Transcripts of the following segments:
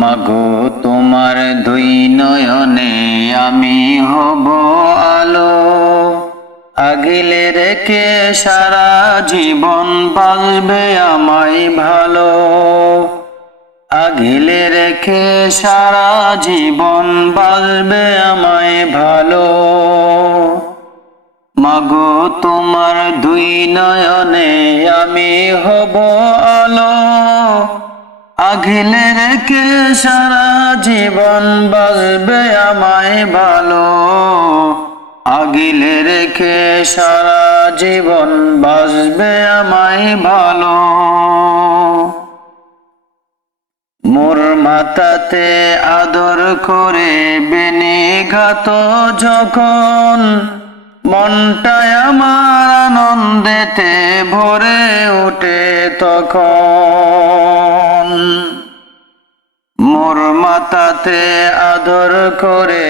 মাগো, তোমার দুই নয়নে আমি হব আলো। আগিলে রেখে সারা জীবন বাঁচবে আমায় ভালো। আগিলে রেখে সারা জীবন বাঁচবে আমায় ভালো। মাগো, তোমার দুই নয়নে আমি হব আলো। আগিলে রেখে সারা জীবন বাঁচবে আমায় ভালো? আগিলে রেখে সারা জীবন বাঁচবে আমায় ভালো? মোর মাতাতে আদর করে বেনি ঘাত যখন মনটায় আমার আনন্দেতে ভরে উঠে তখন। মোর মাতাতে আদর করে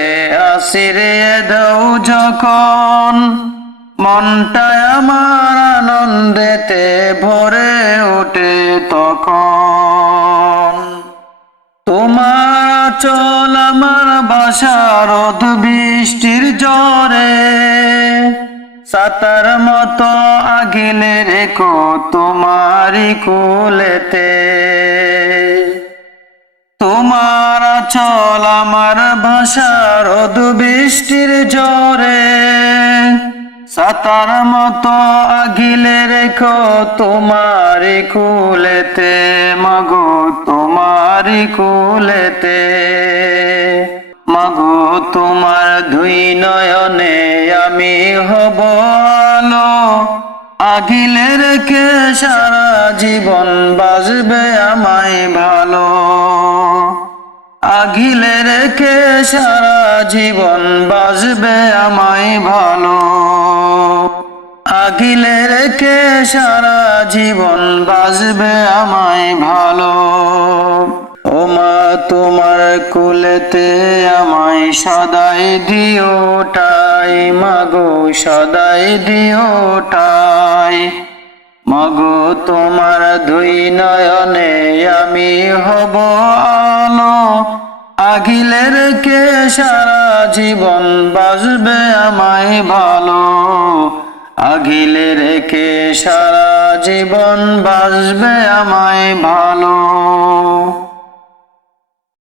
আসিরে দৌ যখন। মনটায় আমার আনন্দেতে ভরে ওঠে তখন। তোমার চল আমার বাসা রোদ বৃষ্টির জ্বরে, সাতার মতো আগিলে রেখো তোমারি কুলেতে। তোমার চল আমার ভাষা রোদ বৃষ্টির জ্বরে সাতার মতো আগিলে রেখো তোমারি কুলেতে, মাগো তোমারি কুলেতে। মাগো তোমার ধুই নয়নে আমি হব আলো। আগিলে রেখে সারা জীবন বাজবে আমায় ভালো। আগিলে রেখে সারা জীবন বাজবে আমায় ভালো। আগিলে রেখে সারা জীবন বাজবে আমায় ভালো। ও মা, তোমার কুলেতে আমায় সদাই দিও টাই মাগো, সদাই দিও টাই মাগো, তোমার দুই নয়নে আমি হব আলো কে সারা জীবন বাজবে আমায় ভালো? আগিলে কে সারা জীবন বাজবে আমায় ভালো?